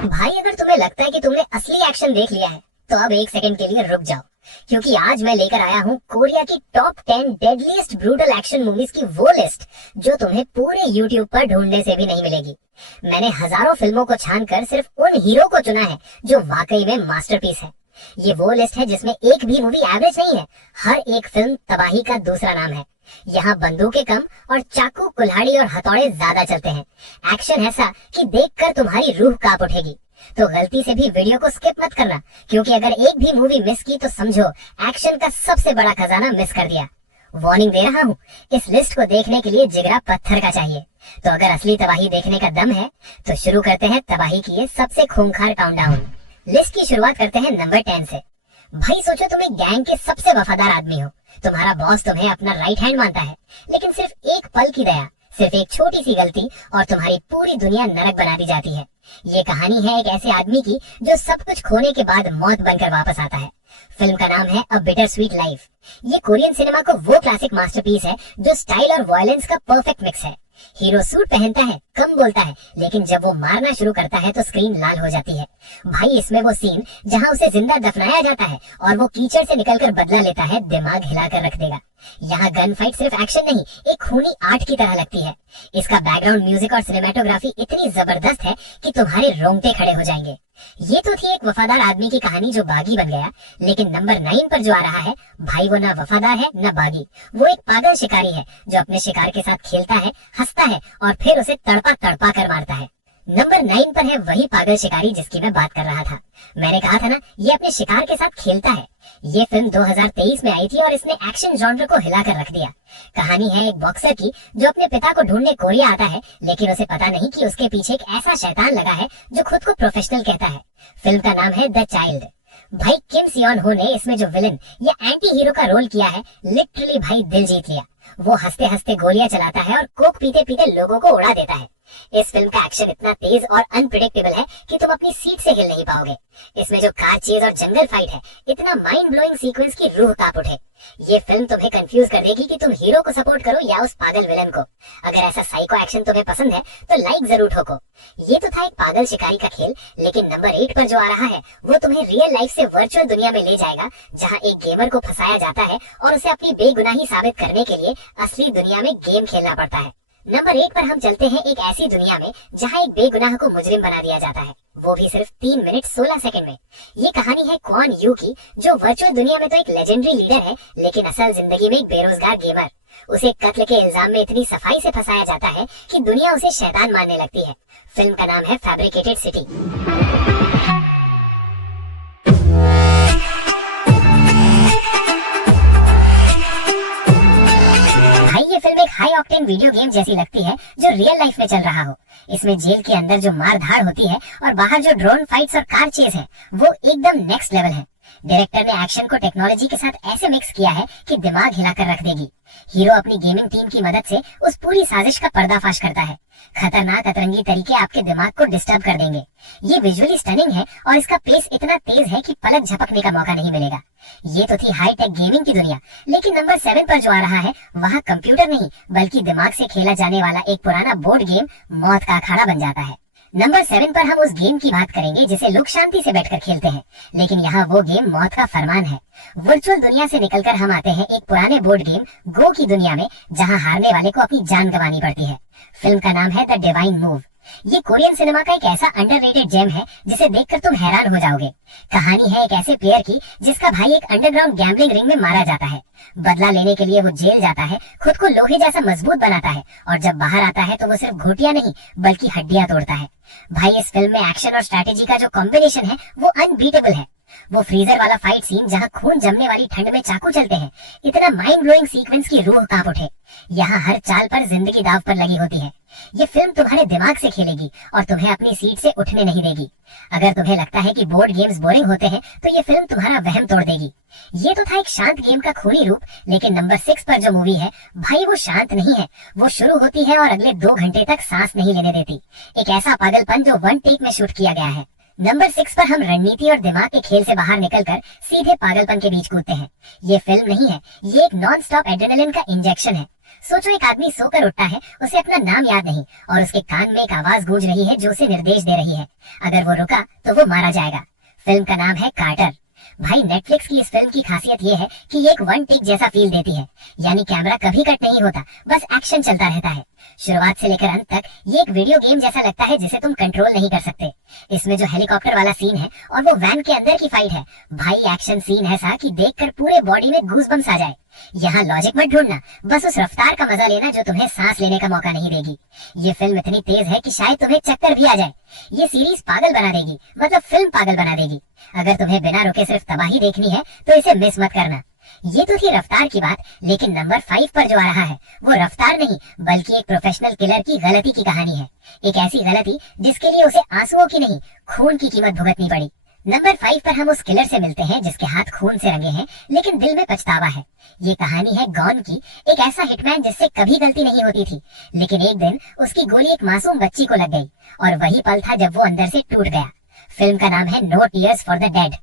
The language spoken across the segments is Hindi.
भाई अगर तुम्हें लगता है कि तुमने असली एक्शन देख लिया है तो अब एक सेकंड के लिए रुक जाओ, क्योंकि आज मैं लेकर आया हूँ कोरिया की top 10 deadliest brutal action movies की वो लिस्ट जो तुम्हें पूरे यूट्यूब पर ढूंढने से भी नहीं मिलेगी। मैंने हजारों फिल्मों को छानकर सिर्फ उन हीरो को चुना है जो वाकई में मास्टरपीस है। ये वो लिस्ट है जिसमें एक भी मूवी एवरेज नहीं है, हर एक फिल्म तबाही का दूसरा नाम है। यहाँ बंदूकें कम और चाकू, कुल्हाड़ी और हथौड़े ज्यादा चलते हैं। एक्शन ऐसा कि देखकर तुम्हारी रूह कांप उठेगी। तो गलती से भी वीडियो को स्किप मत करना, क्योंकि अगर एक भी मूवी मिस की तो समझो एक्शन का सबसे बड़ा खजाना मिस कर दिया। वार्निंग दे रहा हूँ, इस लिस्ट को देखने के लिए जिगरा पत्थर का चाहिए। तो अगर असली तबाही देखने का दम है तो शुरू करते हैं तबाही की ये सबसे खूंखार काउंटडाउन। लिस्ट की शुरुआत करते हैं नंबर 10 से। भाई सोचो तुम एक गैंग के सबसे वफादार आदमी हो। तुम्हारा बॉस तुम्हें अपना राइट हैंड मानता है, लेकिन सिर्फ एक पल की दया, सिर्फ एक छोटी सी गलती और तुम्हारी पूरी दुनिया नरक बना दी जाती है। ये कहानी है एक ऐसे आदमी की जो सब कुछ खोने के बाद मौत बनकर वापस आता है। फिल्म का नाम है अ बिटर स्वीट लाइफ। ये कोरियन सिनेमा को वो क्लासिक मास्टरपीस है जो स्टाइल और वायलेंस का परफेक्ट मिक्स है। हीरो सूट पहनता है, कम बोलता है, लेकिन जब वो मारना शुरू करता है तो स्क्रीन लाल हो जाती है। भाई इसमें वो सीन जहां उसे जिंदा दफनाया जाता है और वो कीचड़ से निकलकर बदला लेता है, दिमाग हिलाकर रख देगा। यहाँ गन फाइट सिर्फ एक्शन नहीं, एक खूनी आर्ट की तरह लगती है। इसका बैकग्राउंड म्यूजिक और सिनेमेटोग्राफी इतनी जबरदस्त है कि तुम्हारे रोंगटे खड़े हो जाएंगे। ये तो थी एक वफादार आदमी की कहानी जो बागी बन गया, लेकिन नंबर 9 पर जो आ रहा है, भाई वो ना वफादार है ना बागी। वो एक पागल शिकारी है जो अपने शिकार के साथ खेलता है, हंसता है और फिर उसे तड़पा तड़पा कर मारता है। नंबर 9 पर है वही पागल शिकारी जिसकी मैं बात कर रहा था। मैंने कहा था ना, ये अपने शिकार के साथ खेलता है। ये फिल्म 2023 में आई थी और इसने एक्शन जॉनर को हिलाकर रख दिया। कहानी है एक बॉक्सर की जो अपने पिता को ढूंढने कोरिया आता है, लेकिन उसे पता नहीं कि उसके पीछे एक ऐसा शैतान लगा है जो खुद को प्रोफेशनल कहता है। फिल्म का नाम है द चाइल्ड। भाई किम सियोन हो ने इसमें जो विलन या एंटी हीरो का रोल किया है, लिटरली भाई दिल जीत लिया। वो हंसते हंसते गोलियां चलाता है और कोक पीते पीते लोगों को उड़ा देता है। इस फिल्म का एक्शन इतना तेज और अनप्रिडिक्टेबल है कि तुम अपनी सीट से हिल नहीं पाओगे। इसमें जो कार चेज और जंगल फाइट है, इतना माइंड ब्लोइंग सीक्वेंस की रूह कांप उठे। ये फिल्म तुम्हें कंफ्यूज कर देगी कि तुम हीरो को सपोर्ट करो या उस पागल विलन को। अगर ऐसा साइको एक्शन तुम्हें पसंद है तो लाइक जरूर ठोको। ये तो था एक पागल शिकारी का खेल, लेकिन नंबर 8 पर जो आ रहा है वो तुम्हें रियल लाइफ से वर्चुअल दुनिया में ले जाएगा, जहाँ एक गेमर को फंसाया जाता है और उसे अपनी बेगुनाही साबित करने के लिए असली दुनिया में गेम खेलना पड़ता है। नंबर 8 पर हम चलते हैं एक ऐसी दुनिया में जहां एक बेगुनाह को मुजरिम बना दिया जाता है, वो भी सिर्फ 3 मिनट 16 सेकंड में। ये कहानी है क्वान यू की, जो वर्चुअल दुनिया में तो एक लेजेंडरी लीडर है, लेकिन असल जिंदगी में एक बेरोजगार गेमर। उसे कत्ल के इल्जाम में इतनी सफाई से फंसाया जाता है कि दुनिया उसे शैतान मानने लगती है। फिल्म का नाम है फैब्रिकेटेड सिटी। ये फिल्म एक हाई ऑक्टेन वीडियो गेम जैसी लगती है जो रियल लाइफ में चल रहा हो। इसमें जेल के अंदर जो मार धाड़ होती है और बाहर जो ड्रोन फाइट्स और कार चेज है, वो एकदम नेक्स्ट लेवल है। डायरेक्टर ने एक्शन को टेक्नोलॉजी के साथ ऐसे मिक्स किया है कि दिमाग हिलाकर रख देगी। हीरो अपनी गेमिंग टीम की मदद से उस पूरी साजिश का पर्दाफाश करता है। खतरनाक अतरंगी तरीके आपके दिमाग को डिस्टर्ब कर देंगे। ये विजुअली स्टनिंग है और इसका पेस इतना तेज है कि पलक झपकने का मौका नहीं मिलेगा। ये तो थी हाई टेक गेमिंग की दुनिया, लेकिन नंबर 7 पर जो आ रहा है वहाँ कंप्यूटर नहीं बल्कि दिमाग से खेला जाने वाला एक पुराना बोर्ड गेम मौत का अखाड़ा बन जाता है। नंबर 7 पर हम उस गेम की बात करेंगे जिसे लोग शांति से बैठकर खेलते हैं, लेकिन यहाँ वो गेम मौत का फरमान है। वर्चुअल दुनिया से निकलकर हम आते हैं एक पुराने बोर्ड गेम गो की दुनिया में, जहाँ हारने वाले को अपनी जान गंवानी पड़ती है। फिल्म का नाम है द डिवाइन मूव। ये कोरियन सिनेमा का एक ऐसा अंडररेटेड जेम है जिसे देखकर तुम हैरान हो जाओगे। कहानी है एक ऐसे प्लेयर की जिसका भाई एक अंडरग्राउंड गैम्बलिंग रिंग में मारा जाता है। बदला लेने के लिए वो जेल जाता है, खुद को लोहे जैसा मजबूत बनाता है और जब बाहर आता है तो वो सिर्फ घोटियां नहीं बल्कि हड्डियां तोड़ता है। भाई इस फिल्म में एक्शन और स्ट्रैटेजी का जो कॉम्बिनेशन है वो अनबीटेबल है। वो फ्रीजर वाला फाइट सीन जहाँ खून जमने वाली ठंड में चाकू चलते हैं, इतना माइंड ब्लोइंग सीक्वेंस की रूह कांप उठे। यहाँ हर चाल पर जिंदगी दांव पर लगी होती है। ये फिल्म तुम्हारे दिमाग से खेलेगी और तुम्हें अपनी सीट से उठने नहीं देगी। अगर तुम्हें लगता है कि बोर्ड गेम्स बोरिंग होते हैं तो ये फिल्म तुम्हारा वहम तोड़ देगी। ये तो था एक शांत गेम का खूनी रूप, लेकिन नंबर 6 पर जो मूवी है भाई वो शांत नहीं है। वो शुरू होती है और अगले 2 घंटे तक सांस नहीं लेने देती। एक ऐसा पागलपन जो वन टेक में शूट किया गया है। नंबर 6 पर हम रणनीति और दिमाग के खेल से बाहर निकलकर सीधे पागलपन के बीच कूदते हैं। ये फिल्म नहीं है, ये एक नॉन स्टॉप एड्रेनलिन का इंजेक्शन है। सोचो, एक आदमी सोकर उठता है, उसे अपना नाम याद नहीं और उसके कान में एक आवाज गूंज रही है जो उसे निर्देश दे रही है। अगर वो रुका तो वो मारा जाएगा। फिल्म का नाम है कार्टर। भाई, नेटफ्लिक्स की इस फिल्म की खासियत ये है कि ये एक वन टेक जैसा फील देती है, यानी कैमरा कभी कट नहीं होता, बस एक्शन चलता रहता है। शुरुआत से लेकर अंत तक ये एक वीडियो गेम जैसा लगता है जिसे तुम कंट्रोल नहीं कर सकते। इसमें जो हेलीकॉप्टर वाला सीन है और वो वैन के अंदर की फाइट है, भाई एक्शन सीन ऐसा कि देखकर पूरे बॉडी में गूज़बम्स आ जाए। यहाँ लॉजिक मत ढूंढना, बस उस रफ्तार का मजा लेना जो तुम्हें सांस लेने का मौका नहीं देगी। ये फिल्म इतनी तेज है कि शायद तुम्हें चक्कर भी आ जाए। ये सीरीज पागल बना देगी, मतलब फिल्म पागल बना देगी। अगर तुम्हें बिना रुके सिर्फ तबाही देखनी है तो इसे मिस मत करना। ये तो थी रफ्तार की बात, लेकिन नंबर 5 पर जो आ रहा है वो रफ्तार नहीं बल्कि एक प्रोफेशनल किलर की गलती की कहानी है। एक ऐसी गलती जिसके लिए उसे आंसुओं की नहीं, खून की कीमत भुगतनी पड़ी। नंबर 5 पर हम उस किलर से मिलते हैं जिसके हाथ खून से रंगे हैं लेकिन दिल में पछतावा है। ये कहानी है गॉन की, एक ऐसा हिटमैन जिससे कभी गलती नहीं होती थी, लेकिन एक दिन उसकी गोली एक मासूम बच्ची को लग गई और वही पल था जब वो अंदर से टूट गया। फिल्म का नाम है no tears for the dead.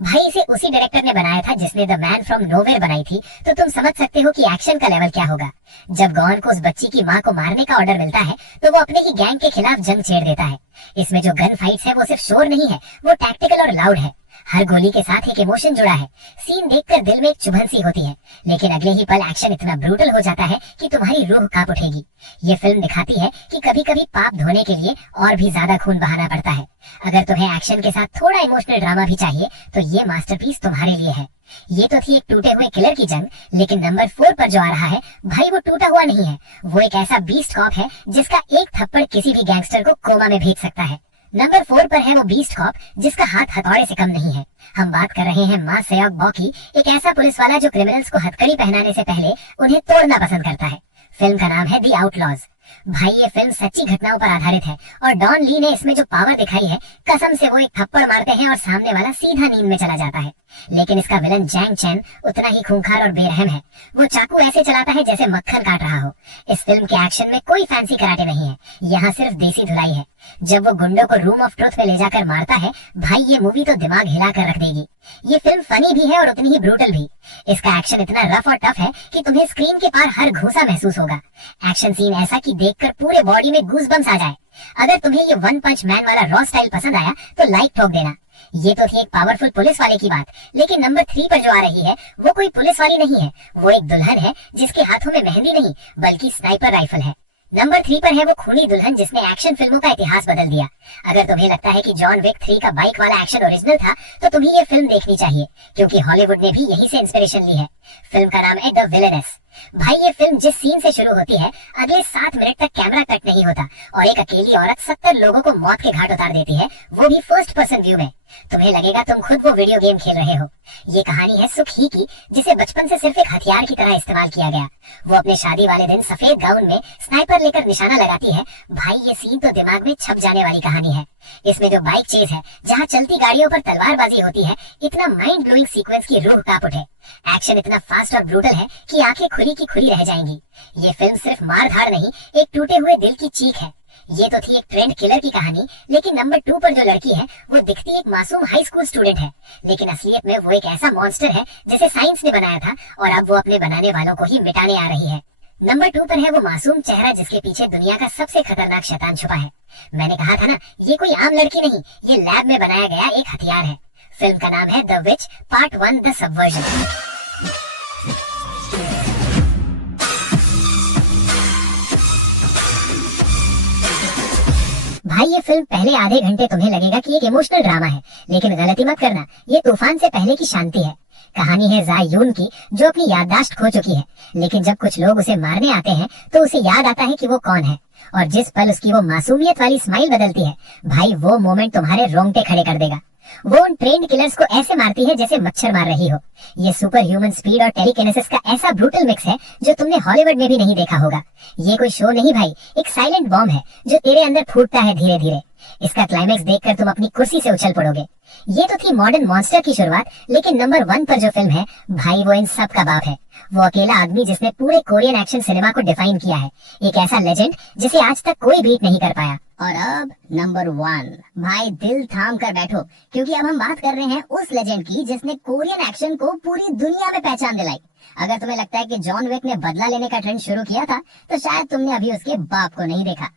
भाई, इसे उसी डायरेक्टर ने बनाया था जिसने द मैन फ्रॉम नोवेयर बनाई थी, तो तुम समझ सकते हो कि एक्शन का लेवल क्या होगा। जब गॉन को उस बच्ची की मां को मारने का ऑर्डर मिलता है तो वो अपने ही गैंग के खिलाफ जंग छेड़ देता है। इसमें जो गन फाइट्स है वो सिर्फ शोर नहीं है, वो टैक्टिकल और लाउड है। हर गोली के साथ एक इमोशन जुड़ा है। सीन देखकर दिल में एक चुभन सी होती है, लेकिन अगले ही पल एक्शन इतना ब्रूटल हो जाता है कि तुम्हारी रूह कांप उठेगी। ये फिल्म दिखाती है कि कभी कभी पाप धोने के लिए और भी ज्यादा खून बहाना पड़ता है। अगर तुम्हें एक्शन के साथ थोड़ा इमोशनल ड्रामा भी चाहिए तो ये मास्टरपीस तुम्हारे लिए है। ये तो थी एक टूटे हुए किलर की जंग, लेकिन नंबर 4 पर जो आ रहा है, भाई वो टूटा हुआ नहीं है, वो एक ऐसा बीस्ट कॉप है जिसका एक थप्पड़ किसी भी गैंगस्टर को कोमा में भेज सकता है। नंबर 4 पर है वो बीस्ट कॉप जिसका हाथ हथौड़े से कम नहीं है। हम बात कर रहे हैं मा सेयोक बॉ की, एक ऐसा पुलिस वाला जो क्रिमिनल्स को हथकड़ी पहनाने से पहले उन्हें तोड़ना पसंद करता है। फिल्म का नाम है दी आउटलॉज। भाई, ये फिल्म सच्ची घटनाओं पर आधारित है और डॉन ली ने इसमें जो पावर दिखाई है, कसम से वो एक थप्पड़ मारते हैं और सामने वाला सीधा नींद में चला जाता है। लेकिन इसका विलन जैंग चैन उतना ही खूंखार और बेरहम है। वो चाकू ऐसे चलाता है जैसे मक्खन काट रहा हो। इस फिल्म के एक्शन में कोई फैंसी कराटे नहीं है, यहाँ सिर्फ देसी धुलाई है। जब वो गुंडों को रूम ऑफ ट्रुथ में ले जाकर मारता है, भाई ये मूवी तो दिमाग हिला कर रख देगी। ये फिल्म फनी भी है और उतनी ही ब्रूटल भी। इसका एक्शन इतना रफ और टफ है कि तुम्हें स्क्रीन के पार हर घूंसा महसूस होगा। एक्शन सीन ऐसा कि देखकर पूरे बॉडी में गूज़बम्स आ जाए। अगर तुम्हें ये वन पंच मैन वाला रॉ स्टाइल पसंद आया तो लाइक ठोक देना। ये तो थी एक पावरफुल पुलिस वाले की बात, लेकिन नंबर 3 पर जो आ रही है वो कोई पुलिस वाली नहीं है, वो एक दुल्हन है जिसके हाथों में मेहंदी नहीं बल्कि स्नाइपर राइफल है। नंबर 3 पर है वो खूनी दुल्हन जिसने एक्शन फिल्मों का इतिहास बदल दिया। अगर तुम्हें लगता है कि जॉन विक 3 का बाइक वाला एक्शन ओरिजिनल था तो तुम्हें ये फिल्म देखनी चाहिए, क्योंकि हॉलीवुड ने भी यही से इंस्पिरेशन ली है। फिल्म का नाम है द विलेनेस। भाई, ये फिल्म जिस सीन से शुरू होती है, अगले 7 मिनट तक कैमरा कट नहीं होता और एक अकेली औरत 70 लोगों को मौत के घाट उतार देती है, वो भी फर्स्ट पर्सन व्यू में। तुम्हें लगेगा तुम खुद वो वीडियो गेम खेल रहे हो। ये कहानी है सुख ही की, जिसे बचपन से सिर्फ एक हथियार की तरह इस्तेमाल किया गया। वो अपने शादी वाले दिन सफेद गाउन में स्नाइपर लेकर निशाना लगाती है। भाई, ये सीन तो दिमाग में छप जाने वाली कहानी है। इसमें जो बाइक चेज है, जहाँ चलती गाड़ियों पर तलवारबाजी होती है, इतना माइंड ब्लोइंग सीक्वेंस की रूह कांप उठे। एक्शन इतना फास्ट और ब्रूटल है कि आंखें खुली की खुली रह जाएंगी। ये फिल्म सिर्फ मार धाड़ नहीं, एक टूटे हुए दिल की चीख है। ये तो थी एक ट्रेंड किलर की कहानी, लेकिन नंबर 2 पर जो लड़की है वो दिखती एक मासूम हाई स्कूल स्टूडेंट है, लेकिन असलियत में वो एक ऐसा मॉन्स्टर है जिसे साइंस ने बनाया था और अब वो अपने बनाने वालों को ही मिटाने आ रही है। नंबर 2 पर है वो मासूम चेहरा जिसके पीछे दुनिया का सबसे खतरनाक शैतान छुपा है। मैंने कहा था ना, ये कोई आम लड़की नहीं, ये लैब में बनाया गया एक हथियार है। फिल्म का नाम है the which part 1 the subversion. भाई, ये फिल्म पहले आधे घंटे तुम्हें लगेगा कि एक इमोशनल ड्रामा है, लेकिन गलती मत करना, ये तूफान से पहले की शांति है। कहानी है जाय यून की, जो अपनी याददाश्त खो चुकी है, लेकिन जब कुछ लोग उसे मारने आते हैं तो उसे याद आता है कि वो कौन है, और जिस पल उसकी वो मासूमियत वाली स्माइल बदलती है, भाई वो मोमेंट तुम्हारे रोंगटे खड़े कर देगा। वो उन ट्रेंड किलर्स को ऐसे मारती है जैसे मच्छर मार रही हो। ये सुपर ह्यूमन स्पीड और टेलीकिनेसिस का ऐसा ब्रूटल मिक्स है जो तुमने हॉलीवुड में भी नहीं देखा होगा। ये कोई शो नहीं भाई, एक साइलेंट बॉम्ब है जो तेरे अंदर फूटता है धीरे धीरे। इसका क्लाइमेक्स देखकर तुम अपनी कुर्सी से उछल पड़ोगे। ये तो थी मॉडर्न मॉन्स्टर की शुरुआत, लेकिन नंबर 1 पर जो फिल्म है, भाई वो इन सब का बाप है। वो अकेला आदमी जिसने पूरे कोरियन एक्शन सिनेमा को डिफाइन किया है, एक ऐसा लेजेंड जिसे आज तक कोई बीट नहीं कर पाया। और अब नंबर 1। भाई दिल थाम कर बैठो, क्योंकि अब हम बात कर रहे हैं उस लेजेंड की जिसने कोरियन एक्शन को पूरी दुनिया में पहचान दिलाई। अगर तुम्हें लगता है कि जॉन विक ने बदला लेने का ट्रेंड शुरू किया था, तो शायद तुमने अभी उसके बाप को नहीं देखा।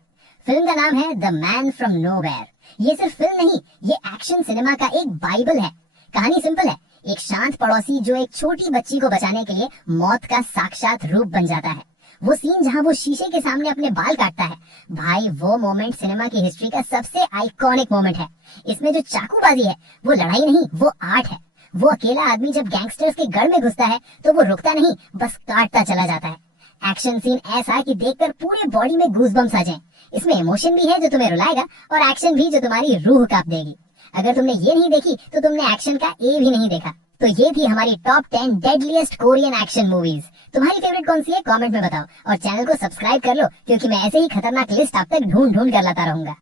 फिल्म का नाम है द मैन फ्रॉम नोवेयर। ये सिर्फ फिल्म नहीं, ये एक्शन सिनेमा का एक बाइबल है। कहानी सिंपल है, एक शांत पड़ोसी जो एक छोटी बच्ची को बचाने के लिए मौत का साक्षात रूप बन जाता है। वो सीन जहां वो शीशे के सामने अपने बाल काटता है, भाई वो मोमेंट सिनेमा की हिस्ट्री का सबसे आइकॉनिक मोमेंट है। इसमें जो चाकूबाजी है वो लड़ाई नहीं, वो आर्ट है। वो अकेला आदमी जब गैंगस्टर्स के गढ़ में घुसता है तो वो रुकता नहीं, बस काटता चला जाता है। एक्शन सीन ऐसा कि देखकर पूरे बॉडी में गूज़बम्प्स आ जाएं। इसमें इमोशन भी है जो तुम्हें रुलाएगा, और एक्शन भी जो तुम्हारी रूह कांप देगी। अगर तुमने ये नहीं देखी तो तुमने एक्शन का ए भी नहीं देखा। तो ये थी हमारी top 10 deadliest Korean action movies. तुम्हारी फेवरेट कौन सी है कमेंट में बताओ, और चैनल को सब्सक्राइब कर लो, क्योंकि मैं ऐसे ही खतरनाक लिस्ट अब तक ढूंढ ढूंढ कर लाता रहूंगा।